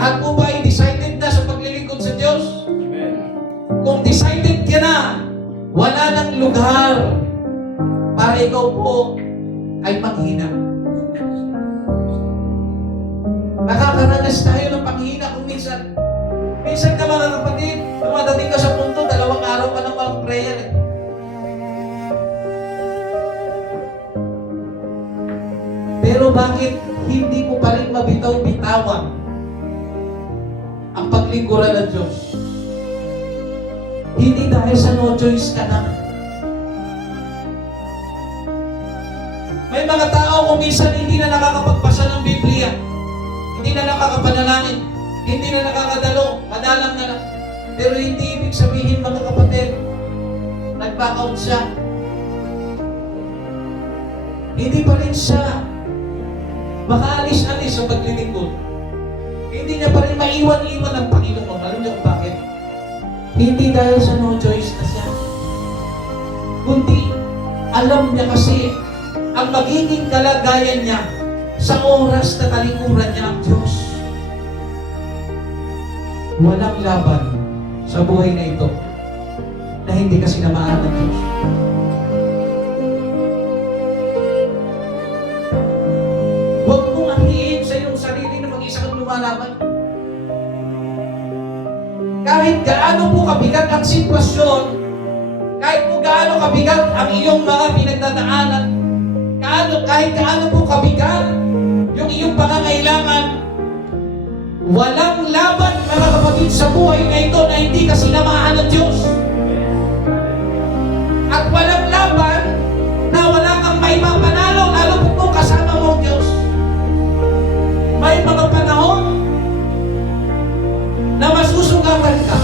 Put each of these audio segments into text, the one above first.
Lahat po ba ay decided na sa paglilingkod sa Diyos? Amen. Kung decided ka na, wala nang lugar para ikaw po ay manghina. Nakakaranas tayo ng panghina kung minsan. Minsan ka mga kapatid, dumadating ka sa punto, 2 araw ka na walang prayer. Pero bakit hindi mo pa rin mabitaw-bitawan ang paglingkuran ng Diyos? Hindi dahil sa no choice ka na. May mga tao kung minsan hindi na nakakapagbasa ng Biblia, hindi na nakakapanalangin, hindi na nakakadalo, madalang na lang. Pero hindi ibig sabihin mga kapatid, nag-back out siya. Hindi pa rin siya makaalis-alis sa paglilingkod. Hindi niya pa rin maiwan-iwan ang Panginoon. Alam niyo kung bakit? Hindi dahil sa no choice na siya. Kundi, alam niya kasi ang magiging kalagayan niya sa oras na talikuran niya ang Diyos. Walang laban sa buhay na ito na hindi ka sinamaan ng Diyos. Huwag mong ahiin sa iyong sarili na mag-isa kang lumalaban. Kahit gaano po kabigat ang sitwasyon, kahit po gaano kabigat ang iyong mga pinagdadaanan, kahit gaano po kabigat yung iyong pangangailangan, walang laban mga kapatid sa buhay na ito na hindi ka sinamahan ng Diyos. At walang laban na wala kang may mapanalo, lalo po kung kasama mo ang Diyos. May mga panahon na masusugatan ka.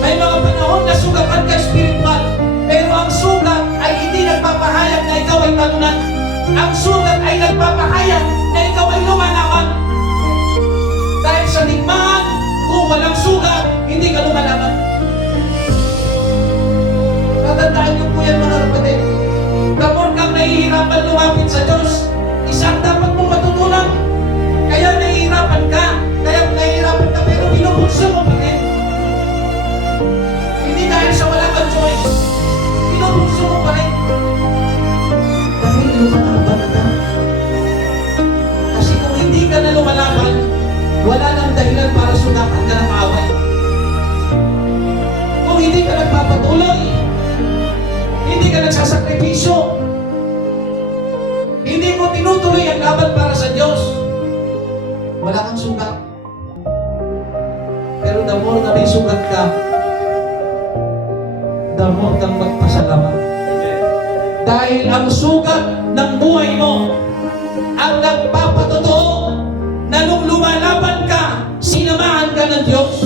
May mga panahon na sugatan ka spiritual. Pero ang sugat ay hindi nagpapahayag na ikaw ay talunan. Ang sugat ay nagpapahayag na ikaw ay lumalaban. Dahil sa digmaan, kung walang sugat, hindi ka lumalaban. Tatandaan niyo po yan mga kapatid. Kapag kang nahihirapan lumapit sa Diyos, isang dapat mong matutunan. Kaya nahihirapan ka, pero binubukso mo pa rin. Hindi dahil sa wala kang choice, binubukso mo pa rin. Dahil lumalaban ka. Kasi kung hindi ka na lumalaban, wala nang dahilan para sugatan ka ng away. Kung hindi ka nagpapatuloy, hindi ka nagsasakripisyo, hindi mo tinutuloy ang laban para sa Diyos, wala kang sugat. Pero the more na may sugat ka, the more kang magpasalamat. Dahil ang sugat ng buhay mo ang nagpapatotoo na nung lumalaban ka, sinamahan ka ng Diyos.